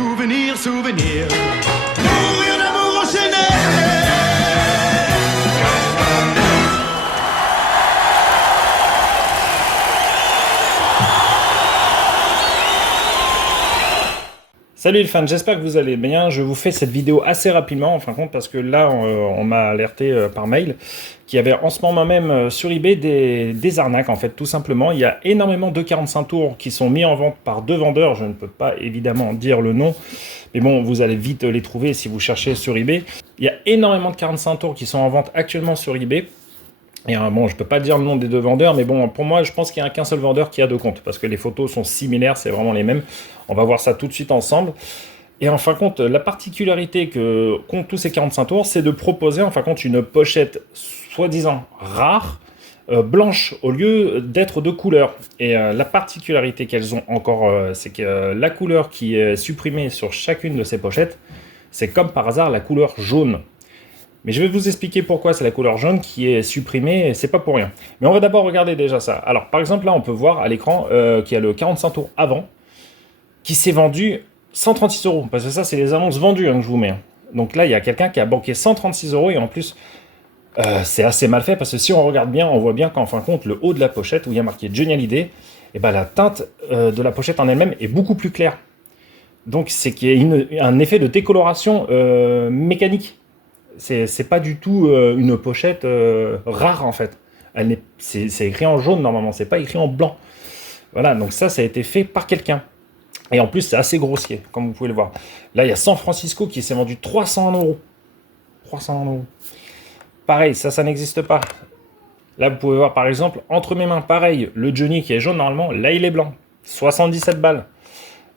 Souvenir, souvenir, mourir d'amour enchaîné. Salut les fans, j'espère que vous allez bien. Je vous fais cette vidéo assez rapidement, en fin de compte, parce que là, on m'a alerté par mail qu'il y avait en ce moment même sur eBay des arnaques, en fait, tout simplement. Il y a énormément de 45 tours qui sont mis en vente par deux vendeurs. Je ne peux pas évidemment dire le nom, mais bon, vous allez vite les trouver si vous cherchez sur eBay. Il y a énormément de 45 tours qui sont en vente actuellement sur eBay. Et bon, je peux pas dire le nom des deux vendeurs, mais bon, pour moi, je pense qu'il n'y a qu'un seul vendeur qui a deux comptes, parce que les photos sont similaires, c'est vraiment les mêmes. On va voir ça tout de suite ensemble. Et en fin de compte, la particularité que qu'ont tous ces 45 tours, c'est de proposer en fin de compte une pochette soi-disant rare, blanche, au lieu d'être de couleur. Et la particularité qu'elles ont encore, c'est que la couleur qui est supprimée sur chacune de ces pochettes, c'est comme par hasard la couleur jaune. Mais je vais vous expliquer pourquoi c'est la couleur jaune qui est supprimée, et c'est pas pour rien. Mais on va d'abord regarder déjà ça. Alors par exemple là on peut voir à l'écran qu'il y a le 45 tours avant qui s'est vendu 136 €. Parce que ça c'est les annonces vendues que je vous mets. Donc là il y a quelqu'un qui a banqué 136 € et en plus c'est assez mal fait parce que si on regarde bien, on voit bien qu'en fin de compte le haut de la pochette où il y a marqué Johnny Hallyday, et ben la teinte de la pochette en elle-même est beaucoup plus claire. Donc c'est qu'il y a un effet de décoloration mécanique. C'est pas du tout une pochette rare en fait. C'est écrit en jaune normalement, c'est pas écrit en blanc. Voilà, donc ça a été fait par quelqu'un. Et en plus, c'est assez grossier, comme vous pouvez le voir. Là, il y a San Francisco qui s'est vendu 300 €. 300 €. Pareil, ça n'existe pas. Là, vous pouvez voir par exemple, entre mes mains, pareil, le Johnny qui est jaune normalement, là il est blanc. 77 balles.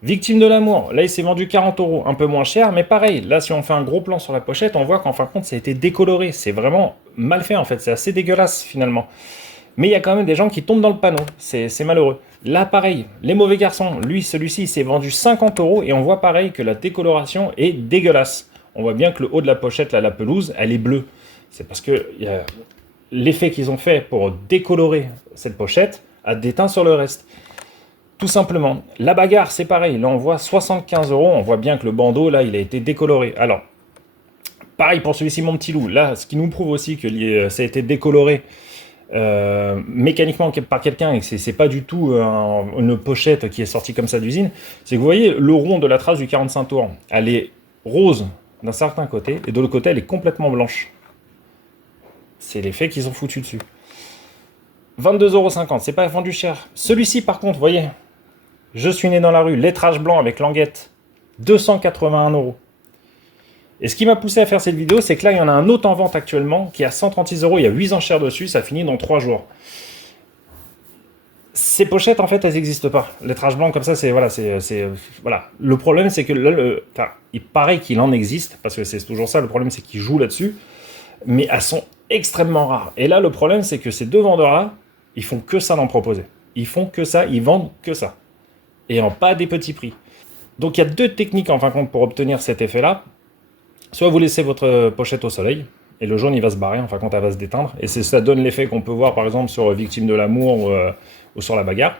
Victime de l'amour, là il s'est vendu 40 €, un peu moins cher, mais pareil, là si on fait un gros plan sur la pochette, on voit qu'en fin de compte ça a été décoloré, c'est vraiment mal fait en fait, c'est assez dégueulasse finalement. Mais il y a quand même des gens qui tombent dans le panneau, c'est malheureux. Là pareil, les mauvais garçons, celui-ci il s'est vendu 50 € et on voit pareil que la décoloration est dégueulasse. On voit bien que le haut de la pochette, là, la pelouse, elle est bleue. C'est parce que l'effet qu'ils ont fait pour décolorer cette pochette a déteint sur le reste. Tout simplement. La bagarre, c'est pareil. Là, on voit 75 €. On voit bien que le bandeau, là, il a été décoloré. Alors, pareil pour celui-ci, mon petit loup. Là, ce qui nous prouve aussi que ça a été décoloré mécaniquement par quelqu'un et que c'est pas du tout une pochette qui est sortie comme ça d'usine, c'est que vous voyez le rond de la trace du 45 tours. Elle est rose d'un certain côté et de l'autre côté, elle est complètement blanche. C'est l'effet qu'ils ont foutu dessus. 22,50 €. C'est pas vendu cher. Celui-ci, par contre, vous voyez... Je suis né dans la rue, lettrage blanc avec languette, 281 €. Et ce qui m'a poussé à faire cette vidéo, c'est que là, il y en a un autre en vente actuellement qui est à 136 €. Il y a 8 enchères dessus, ça finit dans 3 jours. Ces pochettes, en fait, elles n'existent pas. Lettrage blanc comme ça, voilà. Le problème, c'est que là, il paraît qu'il en existe, parce que c'est toujours ça, le problème, c'est qu'ils jouent là-dessus. Mais elles sont extrêmement rares. Et là, le problème, c'est que ces deux vendeurs-là, ils font que ça d'en proposer. Ils font que ça, ils vendent que ça. Et en pas des petits prix. Donc il y a deux techniques en fin de compte pour obtenir cet effet-là. Soit vous laissez votre pochette au soleil, et le jaune il va se barrer, en fin de compte elle va se déteindre, et ça donne l'effet qu'on peut voir par exemple sur Victime de l'amour ou sur la bagarre.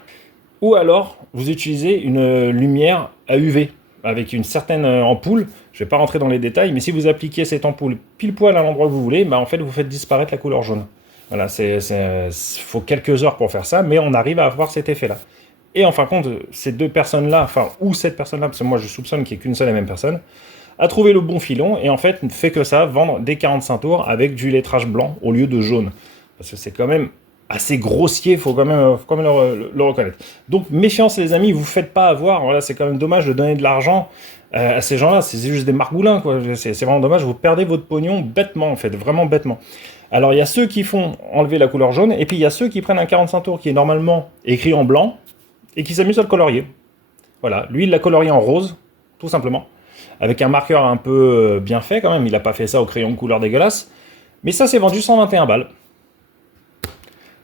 Ou alors vous utilisez une lumière à UV, avec une certaine ampoule, je ne vais pas rentrer dans les détails, mais si vous appliquez cette ampoule pile poil à l'endroit que vous voulez, bah en fait vous faites disparaître la couleur jaune. Voilà, faut quelques heures pour faire ça, mais on arrive à avoir cet effet-là. Et en fin de compte, ces deux personnes-là, ou cette personne-là, parce que moi je soupçonne qu'il n'y ait qu'une seule et même personne, a trouvé le bon filon et en fait ne fait que ça, vendre des 45 tours avec du lettrage blanc au lieu de jaune. Parce que c'est quand même assez grossier, il faut quand même le reconnaître. Donc méfiance les amis, vous ne faites pas avoir, voilà, c'est quand même dommage de donner de l'argent à ces gens-là, c'est juste des margoulins, quoi. C'est vraiment dommage, vous perdez votre pognon bêtement en fait, vraiment bêtement. Alors il y a ceux qui font enlever la couleur jaune, et puis il y a ceux qui prennent un 45 tours qui est normalement écrit en blanc, et qui s'amuse à le colorier. Voilà, lui il l'a colorié en rose, tout simplement, avec un marqueur un peu bien fait quand même, il n'a pas fait ça au crayon de couleur dégueulasse, mais ça c'est vendu 121 balles.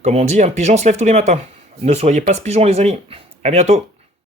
Comme on dit, un pigeon se lève tous les matins. Ne soyez pas ce pigeon les amis, à bientôt.